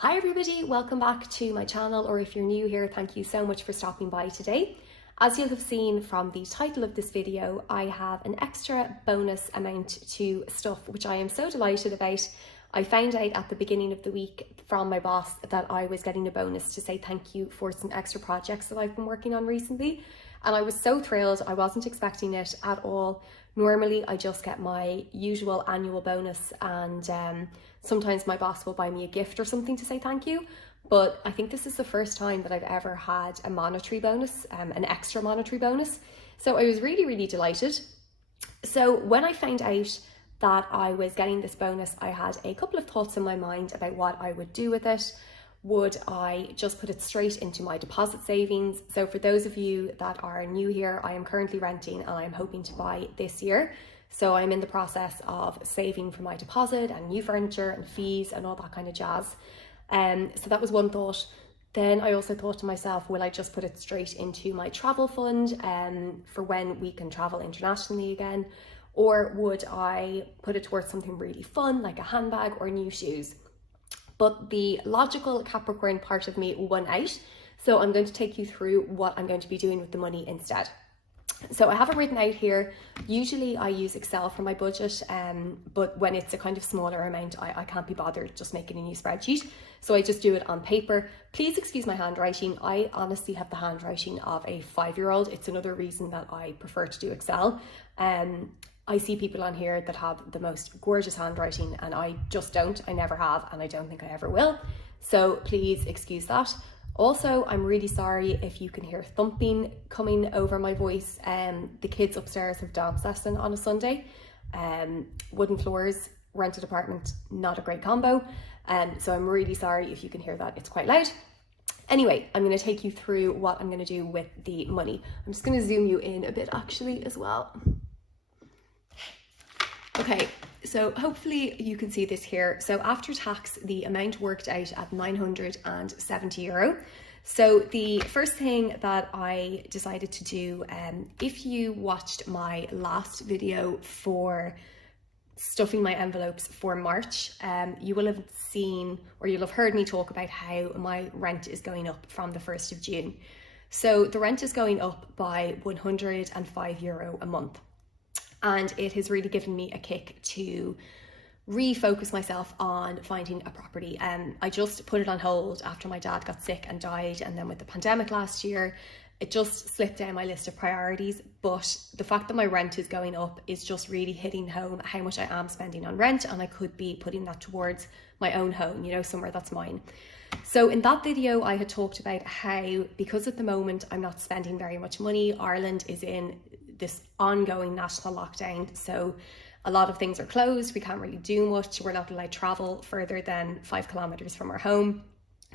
Hi everybody, welcome back to my channel, or if you're new here, thank you so much for stopping by today. As you'll have seen from the title of this video, I have an extra bonus amount to stuff, which I am so delighted about. I found out at the beginning of the week from my boss that I was getting a bonus to say thank you for some extra projects that I've been working on recently. And I was so thrilled. I wasn't expecting it at all. Normally I just get my usual annual bonus, and sometimes my boss will buy me a gift or something to say thank you. But I think this is the first time that I've ever had a monetary bonus, an extra monetary bonus. So I was really delighted. So when I found out that I was getting this bonus, I had a couple of thoughts in my mind about what I would do with it. Would I just put it straight into my deposit savings? So for those of you that are new here, I am currently renting and I'm hoping to buy this year. So I'm in the process of saving for my deposit and new furniture and fees and all that kind of jazz. So that was one thought. Then I also thought to myself, will I just put it straight into my travel fund for when we can travel internationally again? Or would I put it towards something really fun like a handbag or new shoes? But the logical Capricorn part of me won out. So I'm going to take you through what I'm going to be doing with the money instead. So I have it written out here. Usually I use Excel for my budget, but when it's a kind of smaller amount, I can't be bothered just making a new spreadsheet. So I just do it on paper. Please excuse my handwriting. I honestly have the handwriting of a 5-year-old. It's another reason that I prefer to do Excel. I see people on here that have the most gorgeous handwriting and I just don't. I never have, and I don't think I ever will. So please excuse that. Also, I'm really sorry if you can hear thumping coming over my voice. The kids upstairs have dance lesson on a Sunday. Wooden floors, rented apartment, not a great combo. So I'm really sorry if you can hear that. It's quite loud. Anyway, I'm going to take you through what I'm going to do with the money. I'm just going to zoom you in a bit actually as well. Okay, so hopefully you can see this here. So after tax, the amount worked out at €970. So the first thing that I decided to do, if you watched my last video for stuffing my envelopes for March, you will have seen, or you'll have heard me talk about how my rent is going up from the 1st of June. So the rent is going up by €105 a month. And it has really given me a kick to refocus myself on finding a property. I just put it on hold after my dad got sick and died, and then with the pandemic last year, it just slipped down my list of priorities. But the fact that my rent is going up is just really hitting home how much I am spending on rent, and I could be putting that towards my own home, you know, somewhere that's mine. So in that video, I had talked about how, because at the moment I'm not spending very much money, Ireland is in this ongoing national lockdown. So a lot of things are closed. We can't really do much. We're not allowed to travel further than 5 kilometers from our home.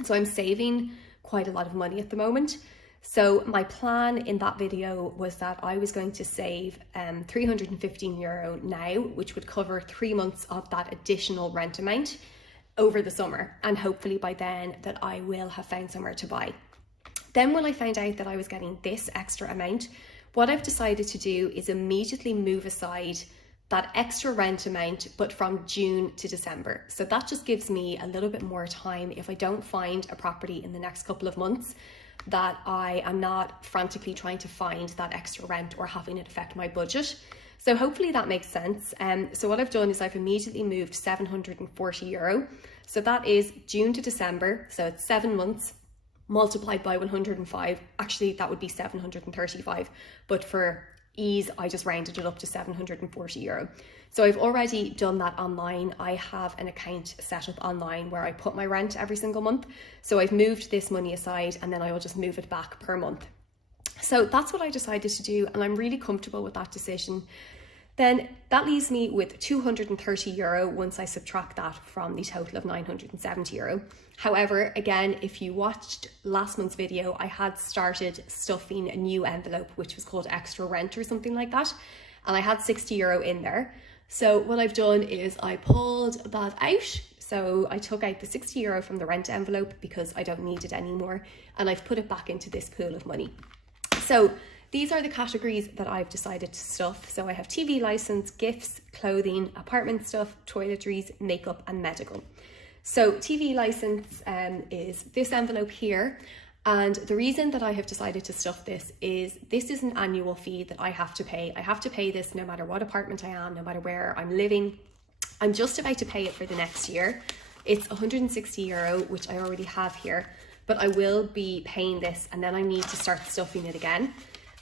So I'm saving quite a lot of money at the moment. So my plan in that video was that I was going to save €315 now, which would cover 3 months of that additional rent amount over the summer. And hopefully by then that I will have found somewhere to buy. Then when I found out that I was getting this extra amount, what I've decided to do is immediately move aside that extra rent amount, but from June to December. So that just gives me a little bit more time if I don't find a property in the next couple of months, that I am not frantically trying to find that extra rent or having it affect my budget. So hopefully that makes sense. So what I've done is I've immediately moved €740. So that is June to December. So it's 7 months. Multiplied by 105, actually that would be 735, but for ease I just rounded it up to €740. So I've already done that online. I have an account set up online where I put my rent every single month. So I've moved this money aside and then I will just move it back per month. So that's what I decided to do, and I'm really comfortable with that decision. Then that leaves me with €230 once I subtract that from the total of €970. However, again, if you watched last month's video, I had started stuffing a new envelope, which was called extra rent or something like that. And I had €60 in there. So what I've done is I pulled that out. So I took out the €60 from the rent envelope because I don't need it anymore. And I've put it back into this pool of money. So these are the categories that I've decided to stuff. So I have TV license, gifts, clothing, apartment stuff, toiletries, makeup and medical. So TV license is this envelope here. And the reason that I have decided to stuff this is an annual fee that I have to pay. I have to pay this no matter what apartment I am, no matter where I'm living. I'm just about to pay it for the next year. It's €160, which I already have here, but I will be paying this and then I need to start stuffing it again.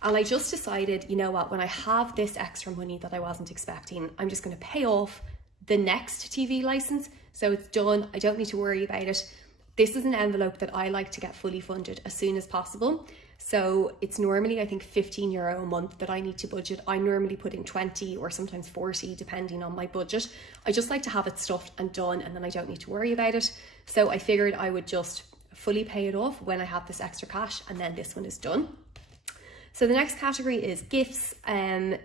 And I just decided, you know what, when I have this extra money that I wasn't expecting, I'm just going to pay off the next TV license. So it's done. I don't need to worry about it. This is an envelope that I like to get fully funded as soon as possible. So it's normally, I think, €15 a month that I need to budget. I normally put in 20 or sometimes 40, depending on my budget. I just like to have it stuffed and done, and then I don't need to worry about it. So I figured I would just fully pay it off when I have this extra cash, and then this one is done. So the next category is gifts.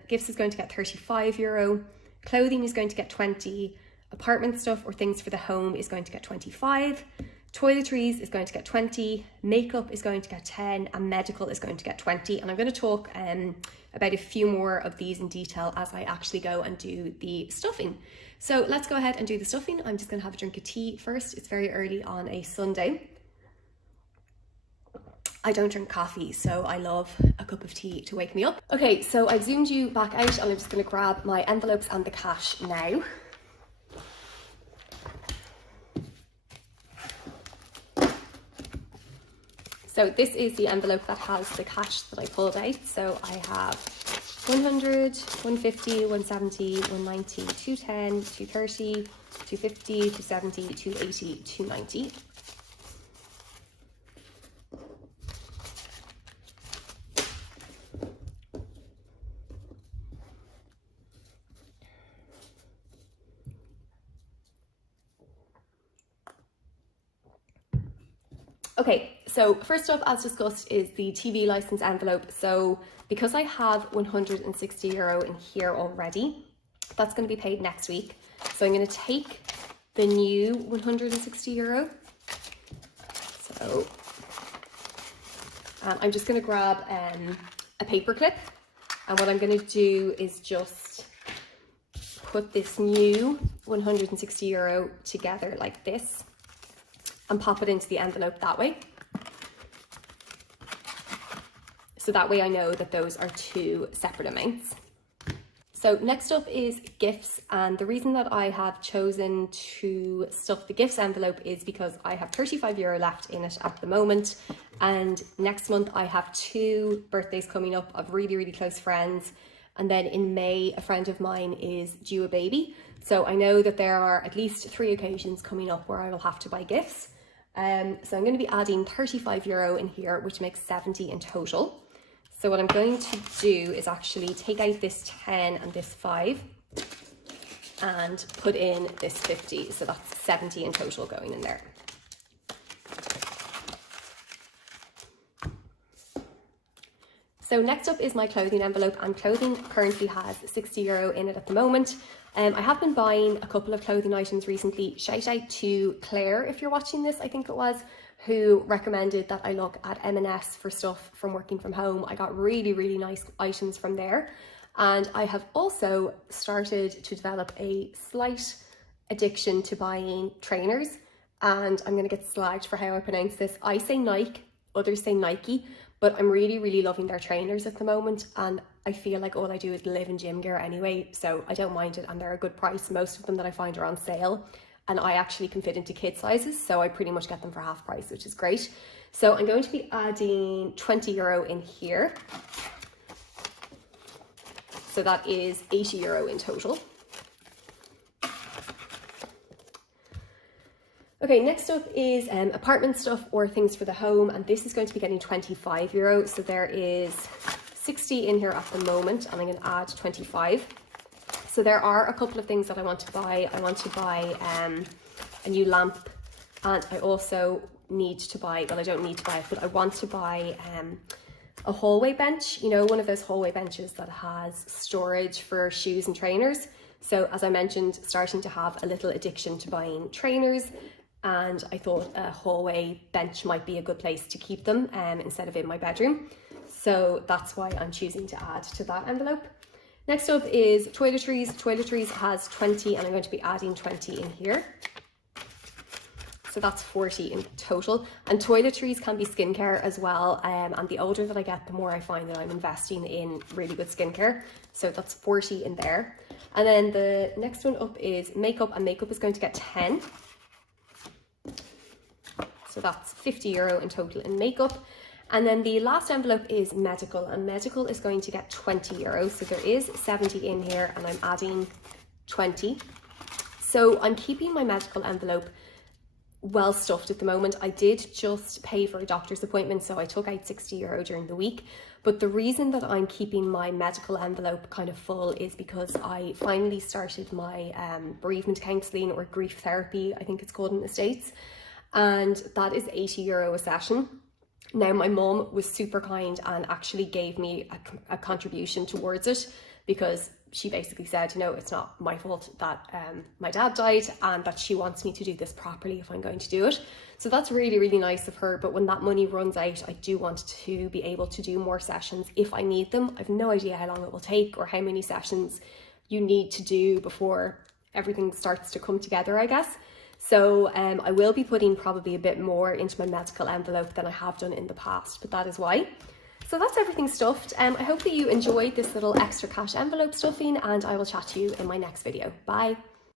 Gifts is going to get €35. Clothing is going to get 20. Apartment stuff or things for the home is going to get 25. Toiletries is going to get 20. Makeup is going to get 10, and medical is going to get 20. And I'm going to talk about a few more of these in detail as I actually go and do the stuffing. So let's go ahead and do the stuffing. I'm just going to have a drink of tea first. It's very early on a Sunday. I don't drink coffee, so I love a cup of tea to wake me up. Okay, so I've zoomed you back out and I'm just going to grab my envelopes and the cash now. So this is the envelope that has the cash that I pulled out. So I have 100, 150, 170, 190, 210, 230, 250, 270, 280, 290. Okay, so first up, as discussed, is the TV license envelope. So because I have €160 in here already, that's going to be paid next week. So I'm going to take the new €160. So I'm just going to grab a paper clip, and what I'm going to do is just put this new €160 together like this and pop it into the envelope that way. So that way I know that those are two separate amounts. So next up is gifts, and the reason that I have chosen to stuff the gifts envelope is because I have €35 left in it at the moment, and next month I have 2 birthdays coming up of really, really close friends, and then in May a friend of mine is due a baby. So I know that there are at least 3 occasions coming up where I will have to buy gifts. So I'm going to be adding €35 in here, which makes 70 in total. So what I'm going to do is actually take out this 10 and this 5 and put in this 50. So that's 70 in total going in there. So next up is my clothing envelope, and clothing currently has €60 in it at the moment. I have been buying a couple of clothing items recently. Shout out to Claire, if you're watching this, I think it was, who recommended that I look at M&S for stuff from working from home. I got really, really nice items from there. And I have also started to develop a slight addiction to buying trainers. And I'm going to get slagged for how I pronounce this. I say Nike, others say Nike, but I'm really, really loving their trainers at the moment. And I feel like all I do is live in gym gear anyway, so I don't mind it, and they're a good price. Most of them that I find are on sale, and I actually can fit into kid sizes, so I pretty much get them for half price, which is great. So I'm going to be adding €20 in here. So that is €80 in total. Okay, next up is apartment stuff or things for the home, and this is going to be getting €25. So there is 60 in here at the moment, and I'm going to add 25. So there are a couple of things that I want to buy. I want to buy a new lamp, and I also need to buy, well, I don't need to buy it, but I want to buy a hallway bench, you know, one of those hallway benches that has storage for shoes and trainers. So as I mentioned, starting to have a little addiction to buying trainers, and I thought a hallway bench might be a good place to keep them instead of in my bedroom. So that's why I'm choosing to add to that envelope. Next up is toiletries. Toiletries has 20, and I'm going to be adding 20 in here. so that's 40 in total. And toiletries can be skincare as well, and the older that I get, the more I find that I'm investing in really good skincare, so that's 40 in there. And then the next one up is makeup, and makeup is going to get 10, so that's 50 euro in total in makeup. And then the last envelope is medical, and medical is going to get 20 euros. So there is 70 in here and I'm adding 20. So I'm keeping my medical envelope well stuffed at the moment. I did just pay for a doctor's appointment, so I took out 60 euro during the week. But the reason that I'm keeping my medical envelope kind of full is because I finally started my bereavement counselling, or grief therapy, I think it's called in the States. And that is 80 euro a session. Now, my mum was super kind and actually gave me a contribution towards it, because she basically said, you know, it's not my fault that my dad died, and that she wants me to do this properly if I'm going to do it. So that's really, really nice of her. But when that money runs out, I do want to be able to do more sessions if I need them. I've no idea how long it will take or how many sessions you need to do before everything starts to come together, I guess. So I will be putting probably a bit more into my medical envelope than I have done in the past, but that is why. So that's everything stuffed. I hope that you enjoyed this little extra cash envelope stuffing, and I will chat to you in my next video. Bye.